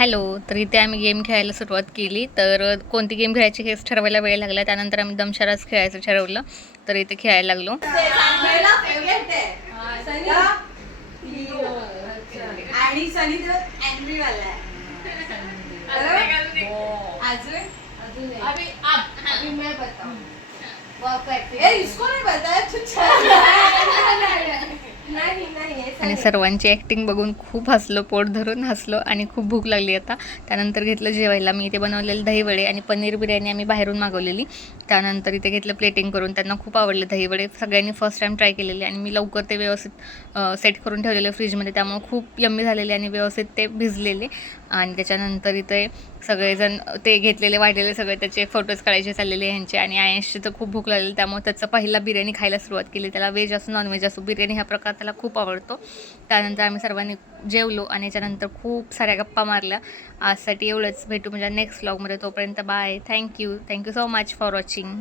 Hello. तर इथे आम्ही गेम खेळायला सुरुवात केली. तर कोणती गेम खेळायची हेच ठरवायला वेळ लागला. त्यानंतर आम्ही दमशराज खेळायचं ठरवलं. तर इथे खेळायला लागलो. आणि सनी तो एंग्री वाला है. अभी मैं बताऊं. इसको नहीं बताया आणि सर्वांची ॲक्टिंग बघून खूप हसलो, पोट धरून हसलो आणि खूप भूक लागली आता. त्यानंतर घेतलं जेवायला. मी इथे बनवलेले दहीवडे आणि पनीर बिर्याणी आम्ही बाहेरून मागवलेली. त्यानंतर इथे घेतलं प्लेटिंग करून. त्यांना खूप आवडले दहीवडे. सगळ्यांनी फर्स्ट टाईम ट्राय केलेले आणि मी लवकर ते व्यवस्थित सेट करून ठेवलेले फ्रीजमध्ये. त्यामुळे खूप यम्मी झालेले आणि व्यवस्थित ते भिजलेले. आणि त्याच्यानंतर इथे सगळेजण ते घेतलेले वाढलेले सगळे त्याचे फोटोज काढायचे चाललेले ह्यांचे. आणि आयशची तर खूप भूक लागलेली, त्यामुळे त्याचं पहिला बिर्याणी खायला सुरुवात केली. त्याला व्हेज असो नॉनव्हेज असो बिर्याणी हा प्रकार त्याला खूप आवडतो. त्यानंतर आम्ही सर्वांनी जेवलो आणि याच्यानंतर खूप साऱ्या गप्पा मारल्या. आजसाठी एवढंच. भेटू म्हणजे नेक्स्ट व्लॉगमध्ये. तोपर्यंत bye. Thank you so much for watching.